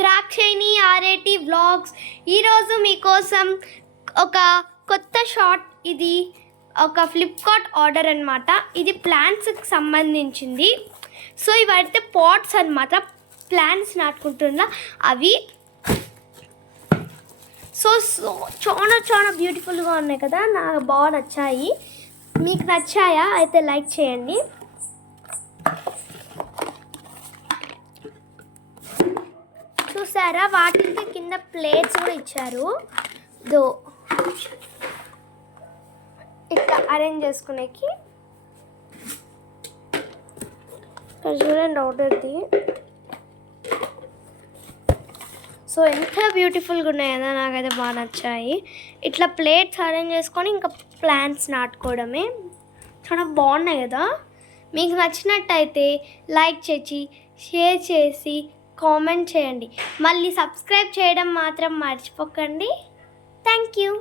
ద్రాక్షైని RAT vlogs. ఈరోజు మీకోసం ఒక కొత్త షార్ట్. ఇది ఒక ఫ్లిప్కార్ట్ ఆర్డర్ అనమాట. ఇది ప్లాంట్స్కి సంబంధించింది. సో ఇవైతే పాట్స్ అనమాట, ప్లాంట్స్ నాటుకుంటున్నా అవి. సో చాలా బ్యూటిఫుల్గా ఉన్నాయి కదా, నాకు బాగా నచ్చాయి. మీకు నచ్చాయా? అయితే లైక్ చేయండి. చూసారా, వాటికి కింద ప్లేట్స్ కూడా ఇచ్చారు. ఇట్లా అరేంజ్ చేసుకునేకి. చూడండి ఆర్డర్ది. సో ఎంత బ్యూటిఫుల్గా ఉన్నాయి కదా, నాకైతే బాగా నచ్చాయి. ఇట్లా ప్లేట్స్ అరేంజ్ చేసుకొని ఇంకా ప్లాంట్స్ నాటుకోవడమే. చాలా బాగున్నాయి కదా. మీకు నచ్చినట్టయితే లైక్ చేసి, షేర్ చేసి, కామెంట్ చేయండి. మళ్ళీ సబ్స్క్రైబ్ చేయడం మాత్రం మర్చిపోకండి. Thank you.